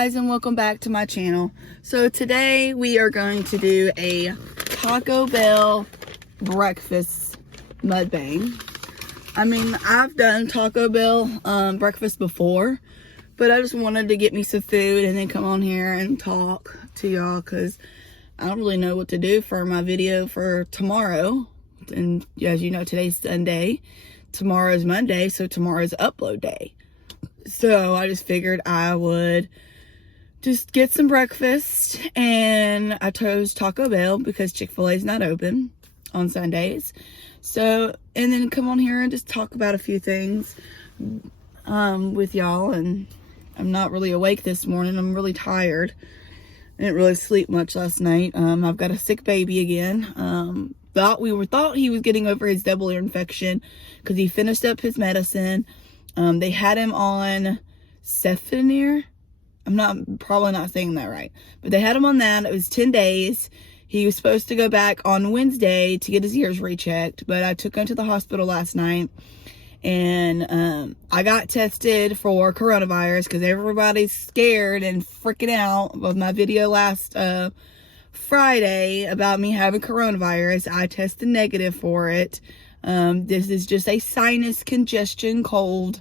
guys, and welcome back to my channel. So today we are going to do a Taco Bell breakfast mukbang. I mean, I've done Taco Bell breakfast before, but I just wanted to get me some food and then come on here and talk to y'all because I don't really know what to do for my video for tomorrow. And as you know, today's Sunday, tomorrow's Monday, so tomorrow's upload day. So I just figured I would just get some breakfast, and I chose Taco Bell because Chick-fil-A is not open on Sundays. So, and then come on here and just talk about a few things with y'all. And I'm not really awake this morning. I'm really tired. I didn't really sleep much last night. I've got a sick baby again. Thought he was getting over his double ear infection because he finished up his medicine. They had him on Cefenir. I'm probably not saying that right, but they had him on that. It was 10 days. He was supposed to go back on Wednesday to get his ears rechecked, but I took him to the hospital last night, and I got tested for coronavirus because everybody's scared and freaking out of my video last Friday about me having coronavirus. I tested negative for it. This is just a sinus congestion cold.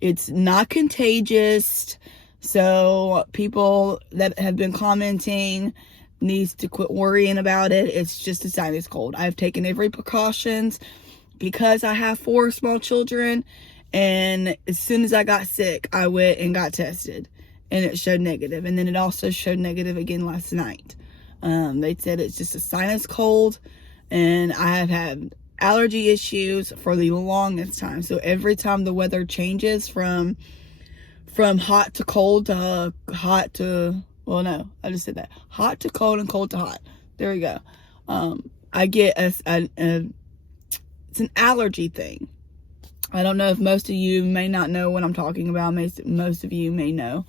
It's not contagious. So people that have been commenting needs to quit worrying about it. It's just a sinus cold. I've taken every precautions because I have 4 small children. And as soon as I got sick, I went and got tested and it showed negative. And then it also showed negative again last night. They said it's just a sinus cold, and I have had allergy issues for the longest time. So every time the weather changes from hot to cold to hot to, well, no, I just said that. Hot to cold and cold to hot. There we go. I get it's an allergy thing. I don't know if most of you may not know what I'm talking about. Most of you may know.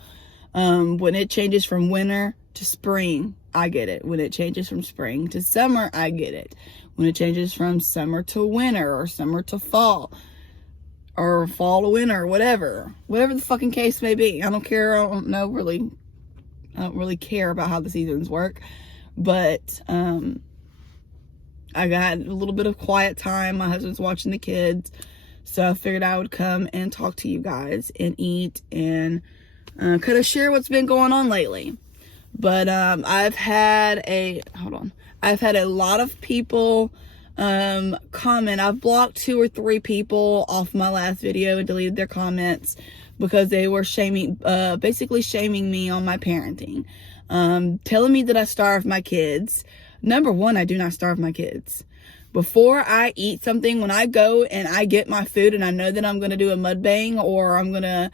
When it changes from winter to spring, I get it. When it changes from spring to summer, I get it. When it changes from summer to winter, or summer to fall, or fall to winter, whatever the fucking case may be. I don't care. I don't really care about how the seasons work. But I got a little bit of quiet time. My husband's watching the kids, so I figured I would come and talk to you guys and eat and kind of share what's been going on lately. But I've had a lot of people comment. I've blocked 2 or 3 people off my last video and deleted their comments because they were basically shaming me on my parenting, telling me that I starve my kids. Number one, I do not starve my kids. Before I eat something, when I go and I get my food and I know that I'm going to do a mukbang or I'm going to,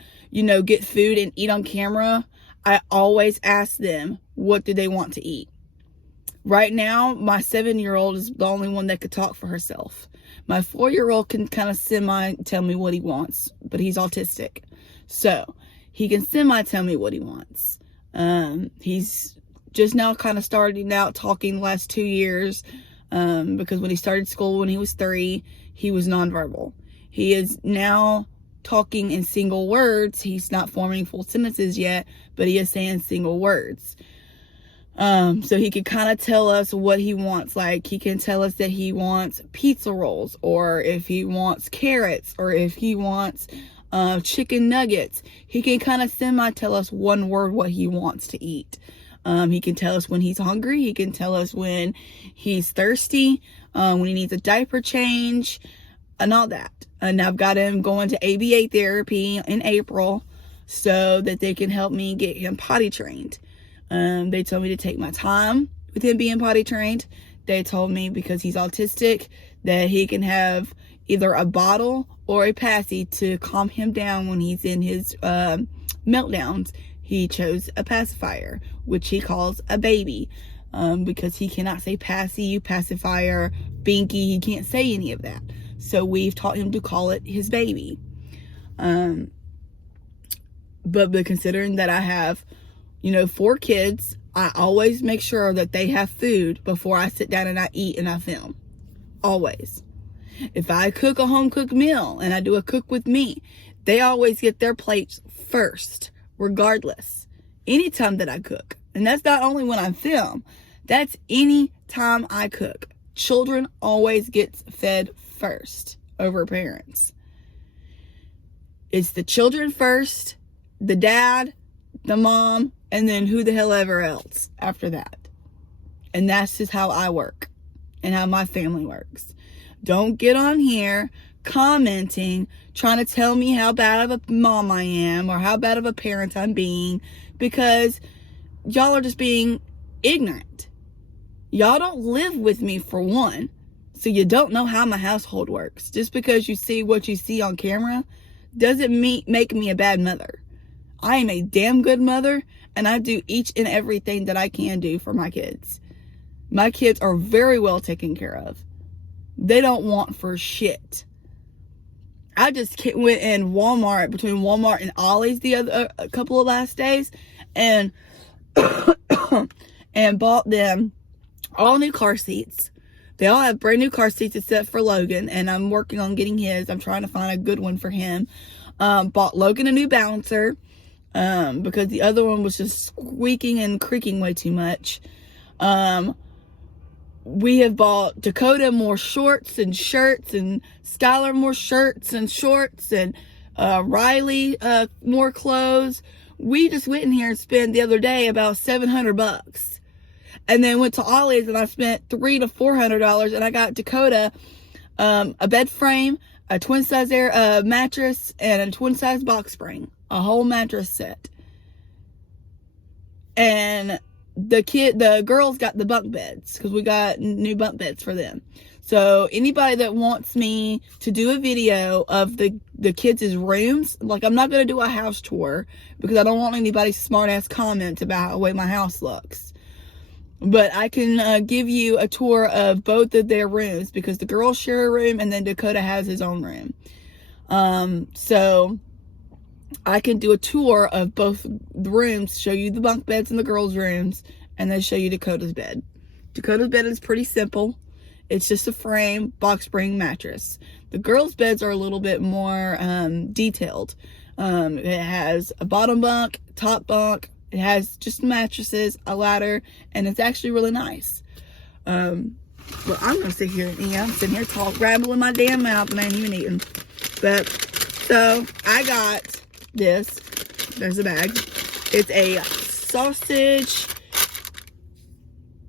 get food and eat on camera, I always ask them, what do they want to eat? Right now, my 7-year-old is the only one that could talk for herself. My 4-year-old can kind of tell me what he wants, but he's autistic. So he can tell me what he wants. He's just now kind of starting out talking the last 2 years, because when he started school when he was 3, he was nonverbal. He is now talking in single words. He's not forming full sentences yet, but he is saying single words. So he can kind of tell us what he wants. Like, he can tell us that he wants pizza rolls, or if he wants carrots, or if he wants chicken nuggets. He can kind of tell us one word what he wants to eat. He can tell us when he's hungry. He can tell us when he's thirsty, when he needs a diaper change, and all that. And I've got him going to ABA therapy in April so that they can help me get him potty trained. They told me to take my time with him being potty trained. They told me because he's autistic that he can have either a bottle or a passy to calm him down when he's in his meltdowns. He chose a pacifier, which he calls a baby, because he cannot say passy, pacifier, binky. He can't say any of that. So we've taught him to call it his baby. But considering that I have, 4 kids, I always make sure that they have food before I sit down and I eat and I film. Always. If I cook a home cooked meal and I do a cook with me, they always get their plates first, regardless. anytime that I cook. And that's not only when I film. That's any time I cook. Children always gets fed first over parents. It's the children first, the dad, the mom, and then who the hell ever else after that. And that's just how I work and how my family works. Don't get on here commenting, trying to tell me how bad of a mom I am or how bad of a parent I'm being, because y'all are just being ignorant. Y'all don't live with me, for one, so you don't know how my household works. Just because you see what you see on camera doesn't make me a bad mother. I am a damn good mother, and I do each and everything that I can do for my kids. My kids are very well taken care of. They don't want for shit. I just went in Walmart, between Walmart and Ollie's a couple of last days, and and bought them all new car seats. They all have brand new car seats except for Logan, and I'm working on getting his. I'm trying to find a good one for him. Bought Logan a new bouncer, because the other one was just squeaking and creaking way too much. We have bought Dakota more shorts and shirts, and Skylar more shirts and shorts, and Riley more clothes. We just went in here and spent the other day about $700. And then went to Ollie's and I spent $300 to $400, and I got Dakota a bed frame, a twin size mattress, and a twin size box spring. A whole mattress set. And the girls got the bunk beds, because we got new bunk beds for them. So anybody that wants me to do a video of the kids' rooms, like, I'm not going to do a house tour because I don't want anybody's smart ass comments about the way my house looks. But I can give you a tour of both of their rooms, because the girls share a room and then Dakota has his own room. So I can do a tour of both the rooms, show you the bunk beds in the girls' rooms, and then show you Dakota's bed. Dakota's bed is pretty simple. It's just a frame, box spring mattress. The girls' beds are a little bit more detailed. It has a bottom bunk, top bunk. It has just mattresses, a ladder, and it's actually really nice. Well, I'm going to sit here and eat. I'm sitting here rambling my damn mouth, and I ain't even eating. But, so, I got this. There's a bag. It's a sausage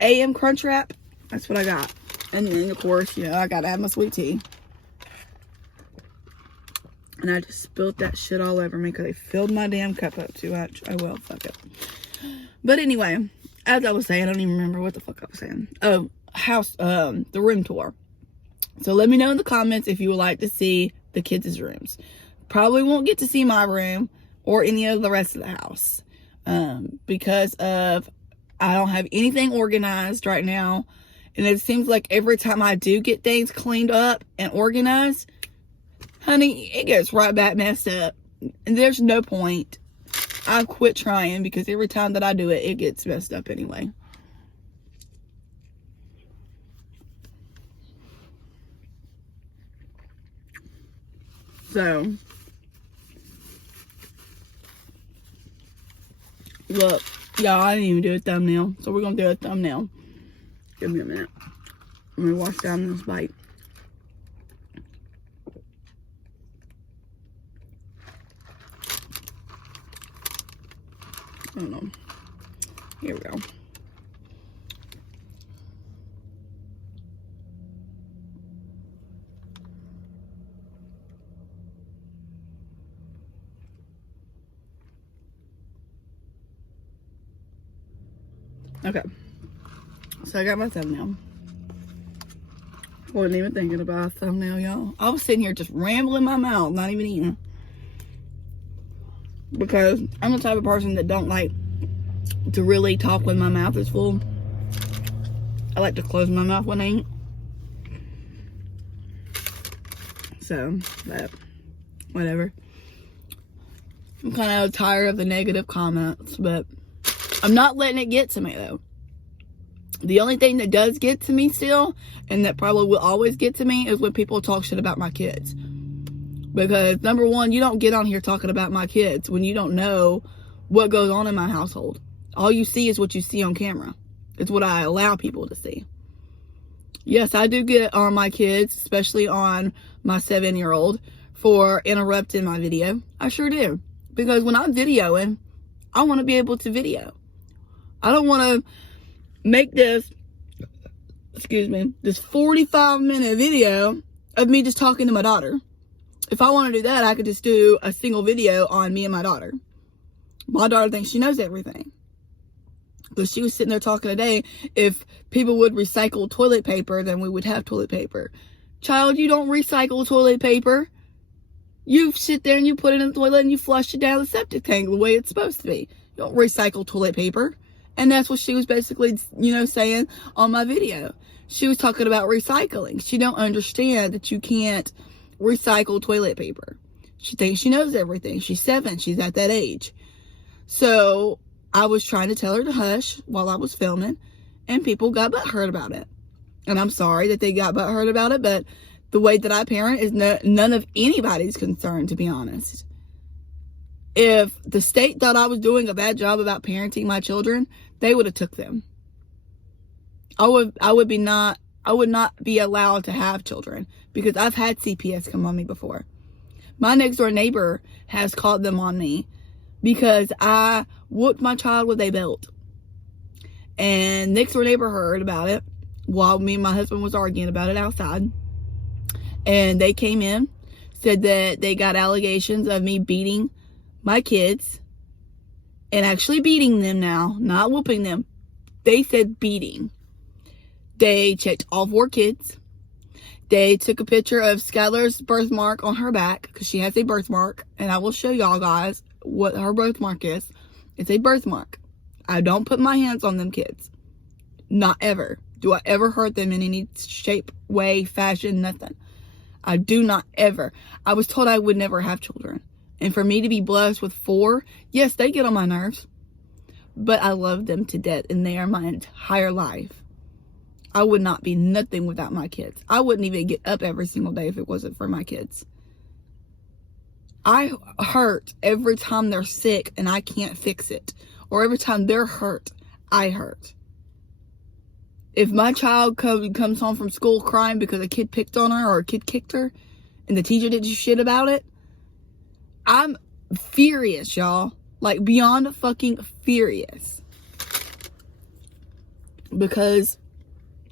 AM crunch wrap. That's what I got. And then, of course, I got to have my sweet tea. And I just spilled that shit all over me because I filled my damn cup up too much. Oh, well, fuck it. But anyway, as I was saying, I don't even remember what the fuck I was saying. Oh, the room tour. So let me know in the comments if you would like to see the kids' rooms. Probably won't get to see my room or any of the rest of the house. Because of, I don't have anything organized right now. And it seems like every time I do get things cleaned up and organized, honey, it gets right back messed up. And there's no point. I've quit trying, because every time that I do it, it gets messed up anyway. So, look, y'all, I didn't even do a thumbnail. So we're going to do a thumbnail. Give me a minute. Let me wash down this bite. I don't know. Here we go. Okay. So I got my thumbnail. Wasn't even thinking about a thumbnail, y'all. I was sitting here just rambling my mouth, not even eating. Because I'm the type of person that don't like to really talk when my mouth is full. I like to close my mouth when I eat. So, but whatever. I'm kind of tired of the negative comments, but I'm not letting it get to me, though. The only thing that does get to me still, and that probably will always get to me, is when people talk shit about my kids. Because, number one, you don't get on here talking about my kids when you don't know what goes on in my household. All you see is what you see on camera. It's what I allow people to see. Yes, I do get on my kids, especially on my 7-year-old, for interrupting my video. I sure do. Because when I'm videoing, I want to be able to video. I don't want to make this 45-minute video of me just talking to my daughter. If I want to do that, I could just do a single video on me and my daughter. My daughter thinks she knows everything. But she was sitting there talking today, if people would recycle toilet paper, then we would have toilet paper. Child, you don't recycle toilet paper. You sit there and you put it in the toilet and you flush it down the septic tank the way it's supposed to be. You don't recycle toilet paper. And that's what she was basically, saying on my video. She was talking about recycling. She don't understand that you can't recycle toilet paper. She thinks she knows everything. She's 7. She's at that age. So I was trying to tell her to hush while I was filming, and people got butthurt about it. And I'm sorry that they got butthurt about it, but the way that I parent is none of anybody's concern, to be honest. If the state thought I was doing a bad job about parenting my children, they would have took them. I would not be allowed to have children, because I've had CPS come on me before. My next door neighbor has called them on me because I whooped my child with a belt. And next door neighbor heard about it while me and my husband was arguing about it outside. And they came in, said that they got allegations of me beating my kids, and actually beating them now, not whooping them. They said beating. They checked all 4 kids. They took a picture of Skylar's birthmark on her back, because she has a birthmark, and I will show y'all guys what her birthmark is. It's a birthmark. I don't put my hands on them kids. Not ever. Do I ever hurt them in any shape, way, fashion, nothing. I do not ever. I was told I would never have children. And for me to be blessed with 4, yes, they get on my nerves. But I love them to death, and they are my entire life. I would not be nothing without my kids. I wouldn't even get up every single day if it wasn't for my kids. I hurt every time they're sick and I can't fix it. Or every time they're hurt, I hurt. If my child comes home from school crying because a kid picked on her or a kid kicked her and the teacher did shit about it, I'm furious, y'all. Like, beyond fucking furious. Because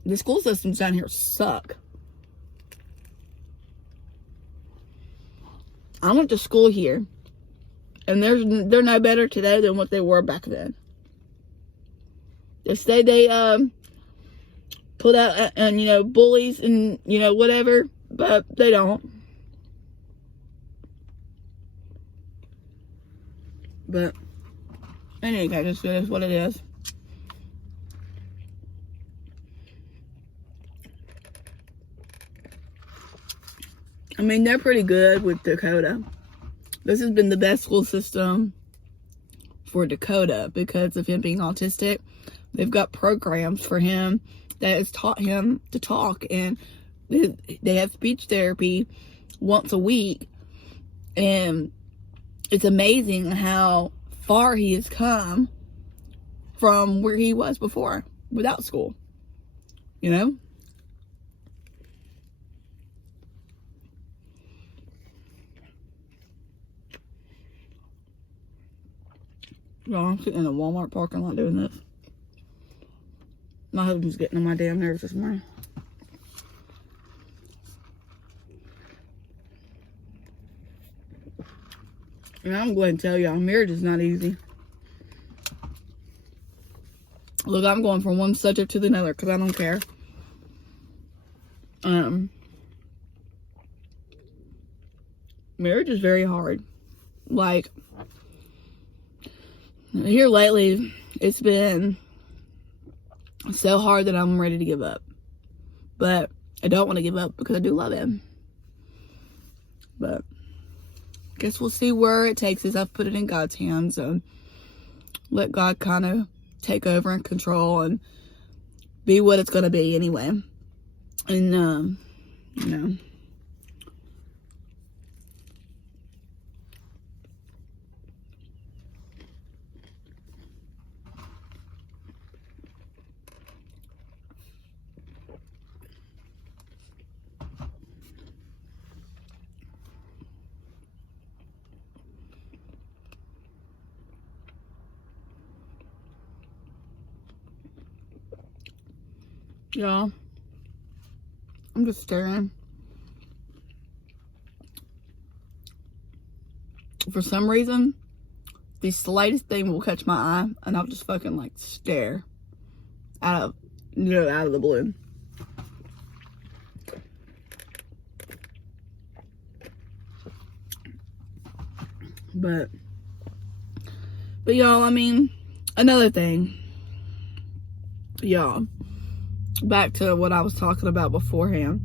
the school systems down here suck. I went to school here, and they're no better today than what they were back then. They say they put out and bullies and whatever, but they don't. But anyway, this is what it is. I mean, they're pretty good with Dakota. This has been the best school system for Dakota because of him being autistic. They've got programs for him that has taught him to talk, and they have speech therapy once a week. And it's amazing how far he has come from where he was before without school. Y'all, I'm sitting in a Walmart parking lot doing this. My husband's getting on my damn nerves this morning. And I'm going to tell y'all, marriage is not easy. Look, I'm going from one subject to the other because I don't care. Marriage is very hard. Like, here lately, it's been so hard that I'm ready to give up. But I don't want to give up because I do love him. But I guess we'll see where it takes us. I've put it in God's hands, and let God kind of take over and control and be what it's going to be anyway. And, Yeah. I'm just staring. For some reason, the slightest thing will catch my eye, and I'll just fucking like stare out of the blue. But y'all, I mean, another thing, y'all, back to what I was talking about beforehand.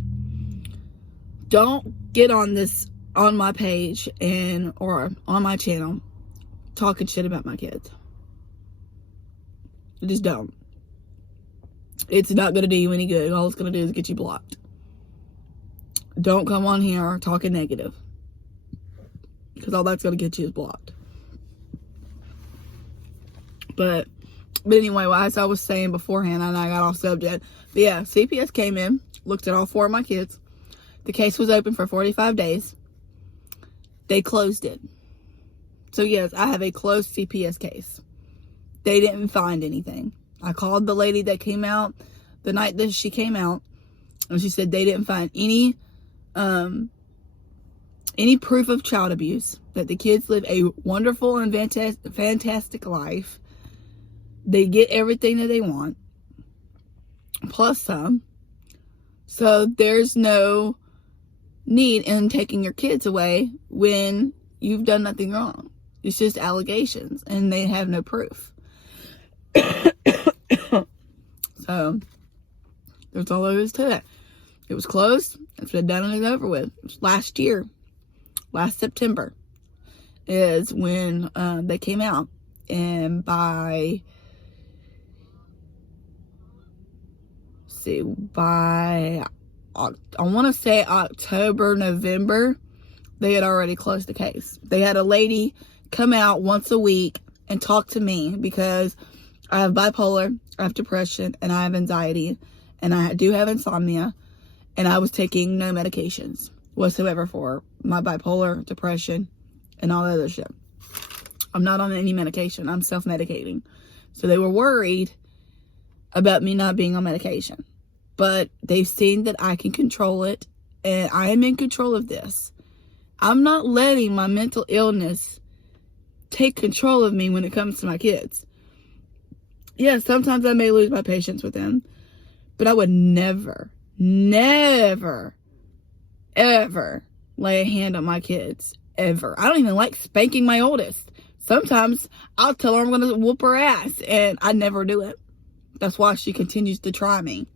Don't get on my page or on my channel talking shit about my kids. Just don't. It's not going to do you any good. All it's going to do is get you blocked. Don't come on here talking negative, because all that's going to get you is blocked. But anyway, as I was saying beforehand, and I got off subject. But yeah, CPS came in, looked at all 4 of my kids. The case was open for 45 days. They closed it. So yes, I have a closed CPS case. They didn't find anything. I called the lady that came out the night that she came out, and she said they didn't find any proof of child abuse, that the kids live a wonderful and fantastic life. They get everything that they want, plus some. So there's no need in taking your kids away when you've done nothing wrong. It's just allegations, and they have no proof. So there's all there is to it. It was closed. It's been done and it's over with. It was last year, last September, is when they came out, and by I want to say October, November, they had already closed the case. They had a lady come out once a week and talk to me, because I have bipolar, I have depression, and I have anxiety, and I do have insomnia, and I was taking no medications whatsoever for my bipolar, depression, and all that other shit. I'm not on any medication. I'm self-medicating. So they were worried about me not being on medication. But they've seen that I can control it, and I am in control of this. I'm not letting my mental illness take control of me when it comes to my kids. Yeah, sometimes I may lose my patience with them, but I would never, ever lay a hand on my kids, ever. I don't even like spanking my oldest. Sometimes I'll tell her I'm going to whoop her ass, and I never do it. That's why she continues to try me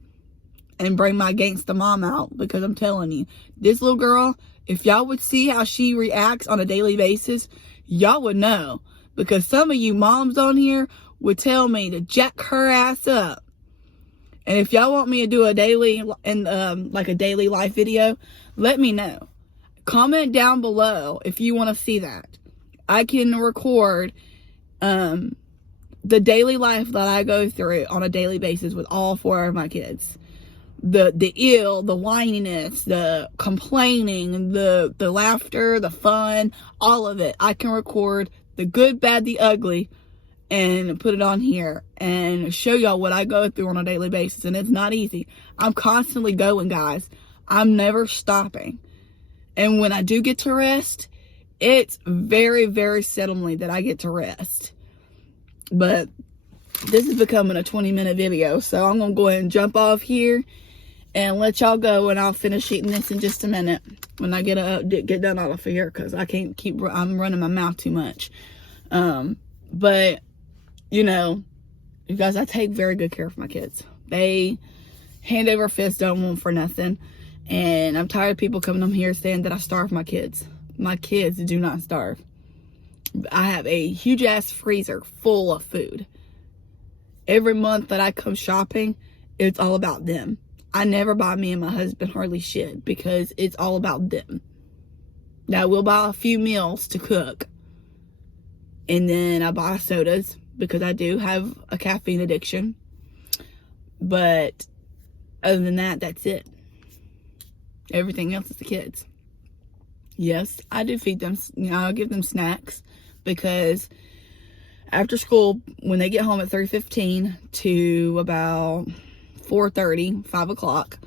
and bring my gangsta mom out, because I'm telling you, this little girl, if y'all would see how she reacts on a daily basis, y'all would know. Because some of you moms on here would tell me to jack her ass up. And if y'all want me to do a daily like a daily life video, let me know. Comment down below if you want to see that. I can record the daily life that I go through on a daily basis with all 4 of my kids. The whininess, the complaining, the laughter, the fun, all of it. I can record the good, bad, the ugly, and put it on here and show y'all what I go through on a daily basis. And it's not easy. I'm constantly going, guys. I'm never stopping. And when I do get to rest, it's very, very seldomly that I get to rest. But this is becoming a 20-minute video, so I'm going to go ahead and jump off here and let y'all go, and I'll finish eating this in just a minute when I get done out of here, because I can't I'm running my mouth too much. But, you know, you guys, I take very good care of my kids. They hand over fist, don't want for nothing. And I'm tired of people coming up here saying that I starve my kids. My kids do not starve. I have a huge ass freezer full of food. Every month that I come shopping, it's all about them. I never buy me and my husband hardly shit, because it's all about them. Now, we'll buy a few meals to cook, and then I buy sodas, because I do have a caffeine addiction. But other than that, that's it. Everything else is the kids. Yes, I do feed them. You know, I'll give them snacks, because after school, when they get home at 3:15 to about 4:30, 5 o'clock,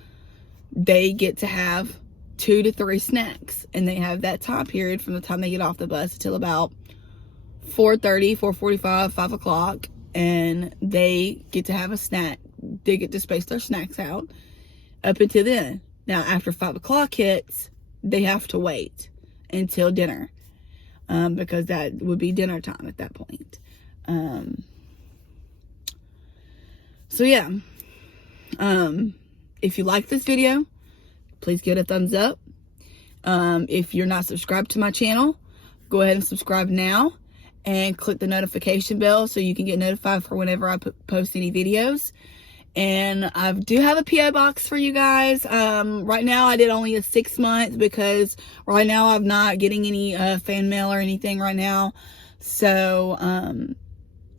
they get to have 2 to 3 snacks. And they have that time period from the time they get off the bus till about 4:30, 4:45, 5 o'clock. And they get to have a snack. They get to space their snacks out up until then. Now, after 5 o'clock hits, they have to wait until dinner. Because that would be dinner time at that point. So yeah. If you like this video, please give it a thumbs up. If you're not subscribed to my channel, go ahead and subscribe now. And click the notification bell so you can get notified for whenever I post any videos. And I do have a P.O. box for you guys. Right now I did only a 6 month because right now I'm not getting any fan mail or anything right now. So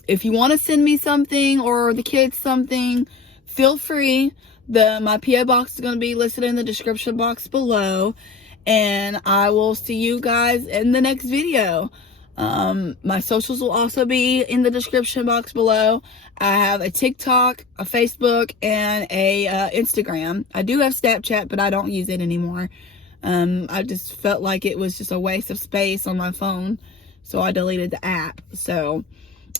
if you want to send me something or the kids something, feel free. My P.O. box is going to be listed in the description box below. And I will see you guys in the next video. My socials will also be in the description box below. I have a TikTok, a Facebook, and a Instagram. I do have Snapchat, but I don't use it anymore. I just felt like it was just a waste of space on my phone, so I deleted the app. So,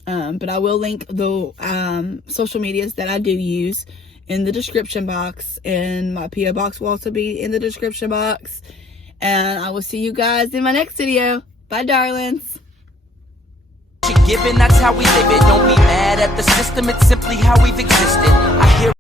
but I will link the social medias that I do use in the description box, and my P.O. box will also be in the description box. And I will see you guys in my next video. Bye, darlings. Given, that's how we live it. Don't be mad at the system, it's simply how we've existed. I hear